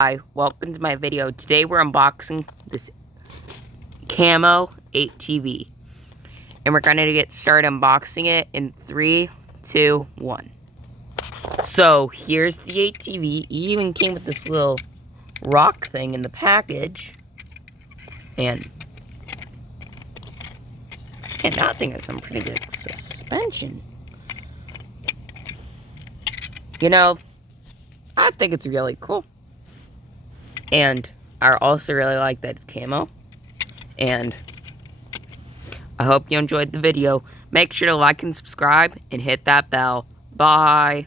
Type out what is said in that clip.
Hi, welcome to my video. Today we're unboxing this camo ATV. And we're gonna get started unboxing it in 3, 2, 1. So here's the ATV. It even came with this little rock thing in the package. And that thing has some pretty good suspension. You know, I think it's really cool. And I also really like that it's camo. And I hope you enjoyed the video. Make sure to like and subscribe and hit that bell. Bye.